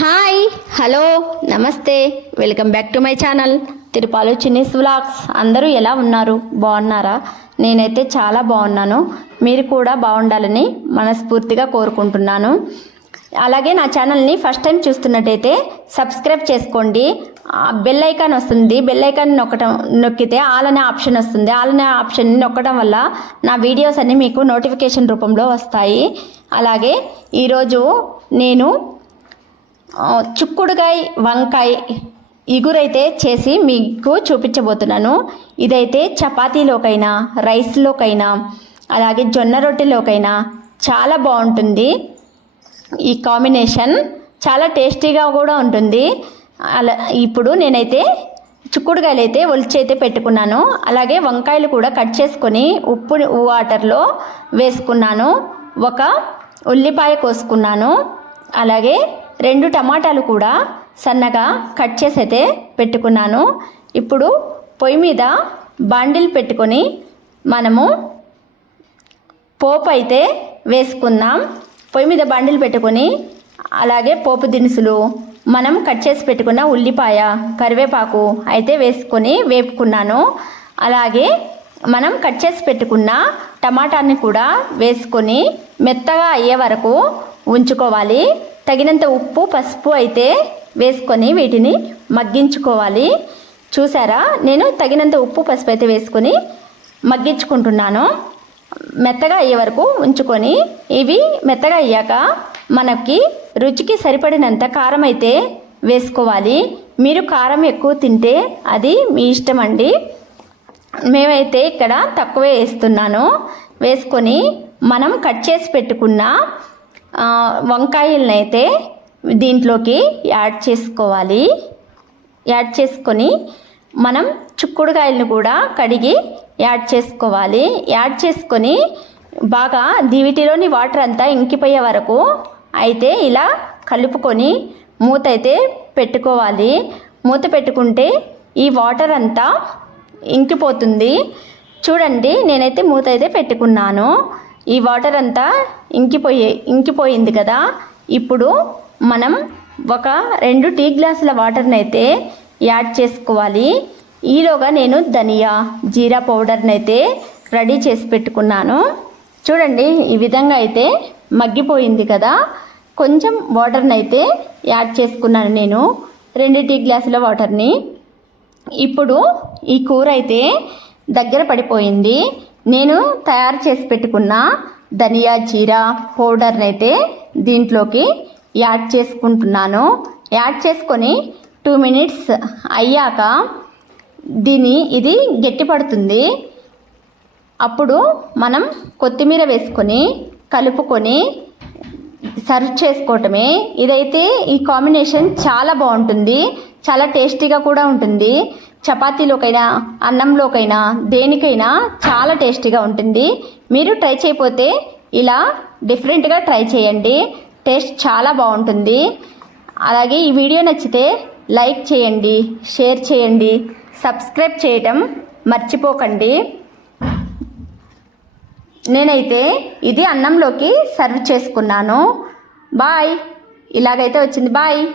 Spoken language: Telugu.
హాయ్ హలో నమస్తే welcome back to my channel Tirupalu Chinni's vlogs. అందరూ ఎలా ఉన్నారు? బాగున్నారా? నేనైతే చాలా బాగున్నాను. మీరు కూడా బాగుండాలని మనస్ఫూర్తిగా కోరుకుంటున్నాను. అలాగే నా ఛానల్ని ఫస్ట్ టైం చూస్తున్నట్టయితే సబ్స్క్రైబ్ చేసుకోండి. బెల్ ఐకాన్ వస్తుంది. బెల్ ఐకాన్ నొక్కటం నొక్కితే ఆల్ అనే ఆప్షన్ వస్తుంది. ఆల్ అనే ఆప్షన్ నొక్కడం వల్ల నా వీడియోస్ అన్నీ మీకు నోటిఫికేషన్ రూపంలో వస్తాయి. అలాగే ఈరోజు నేను చిక్కుడుకాయ వంకాయ ఇగురైతే చేసి మీకు చూపించబోతున్నాను. ఇదైతే చపాతీలోకైనా రైస్లోకైనా అలాగే జొన్న రొట్టెలోకైనా చాలా బాగుంటుంది. ఈ కాంబినేషన్ చాలా టేస్టీగా కూడా ఉంటుంది. అలా ఇప్పుడు నేనైతే చిక్కుడుకాయలు అయితే ఒలిచి అయితే పెట్టుకున్నాను. అలాగే వంకాయలు కూడా కట్ చేసుకొని ఉప్పు వాటర్లో వేసుకున్నాను. ఒక ఉల్లిపాయ కోసుకున్నాను. అలాగే రెండు టమాటాలు కూడా సన్నగా కట్ చేసి అయితే పెట్టుకున్నాను. ఇప్పుడు పొయ్యి మీద బాండిల్ పెట్టుకొని మనము పోపు అయితే వేసుకుందాం. పొయ్యి మీద బాండిల్ పెట్టుకొని అలాగే పోపు దినుసులు మనం కట్ చేసి పెట్టుకున్న ఉల్లిపాయ కరివేపాకు అయితే వేసుకొని వేపుకున్నాను. అలాగే మనం కట్ చేసి పెట్టుకున్న టమాటాని కూడా వేసుకొని మెత్తగా అయ్యే వరకు ఉంచుకోవాలి. తగినంత ఉప్పు పసుపు అయితే వేసుకొని వీటిని మగ్గించుకోవాలి. చూసారా? నేను తగినంత ఉప్పు పసుపు అయితే వేసుకొని మగ్గించుకుంటున్నాను. మెత్తగా అయ్యే వరకు ఉంచుకొని ఇవి మెత్తగా అయ్యాక మనకి రుచికి సరిపడినంత కారం అయితే వేసుకోవాలి. మీరు కారం ఎక్కువ తింటే అది మీ ఇష్టం అండి. మేమైతే ఇక్కడ తక్కువే వేస్తున్నాను. వేసుకొని మనం కట్ చేసి పెట్టుకున్న వంకాయలను అయితే దీంట్లోకి యాడ్ చేసుకోవాలి. యాడ్ చేసుకొని మనం చిక్కుడుకాయలను కూడా కడిగి యాడ్ చేసుకోవాలి. యాడ్ చేసుకొని బాగా దీవిటిలోని వాటర్ అంతా ఇంకిపోయే వరకు అయితే ఇలా కలుపుకొని మూత అయితే పెట్టుకోవాలి. మూత పెట్టుకుంటే ఈ వాటర్ అంతా ఇంకిపోతుంది. చూడండి నేనైతే మూత అయితే పెట్టుకున్నాను. ఈ వాటర్ అంతా ఇంకిపోయే ఇంకిపోయింది కదా? ఇప్పుడు మనం ఒక రెండు టీ గ్లాసుల వాటర్ని అయితే యాడ్ చేసుకోవాలి. ఈలోగా నేను ధనియా జీరా పౌడర్ని అయితే రెడీ చేసి పెట్టుకున్నాను. చూడండి ఈ విధంగా అయితే మగ్గిపోయింది కదా? కొంచెం వాటర్ని అయితే యాడ్ చేసుకున్నాను నేను రెండు టీ గ్లాసుల వాటర్ని. ఇప్పుడు ఈ కూర అయితే దగ్గర పడిపోయింది. నేను తయారు చేసి పెట్టుకున్న ధనియా జీరా పౌడర్ని అయితే దీంట్లోకి యాడ్ చేసుకుంటున్నాను. యాడ్ చేసుకొని టూ మినిట్స్ అయ్యాక దీని ఇది గట్టిపడుతుంది. అప్పుడు మనం కొత్తిమీర వేసుకొని కలుపుకొని సర్వ్ చేసుకోవటమే. ఇదైతే ఈ కాంబినేషన్ చాలా బాగుంటుంది. చాలా టేస్టీగా కూడా ఉంటుంది. చపాతీలోకైనా అన్నంలోకైనా దేనికైనా చాలా టేస్టీగా ఉంటుంది. మీరు ట్రై చేయకపోతే ఇలా డిఫరెంట్గా ట్రై చేయండి. టేస్ట్ చాలా బాగుంటుంది. అలాగే ఈ వీడియో నచ్చితే లైక్ చేయండి షేర్ చేయండి సబ్స్క్రైబ్ చేయటం మర్చిపోకండి. నేనైతే ఇది అన్నంలోకి సర్వ్ చేసుకున్నాను. బాయ్. ఇలాగైతే వచ్చింది. బాయ్.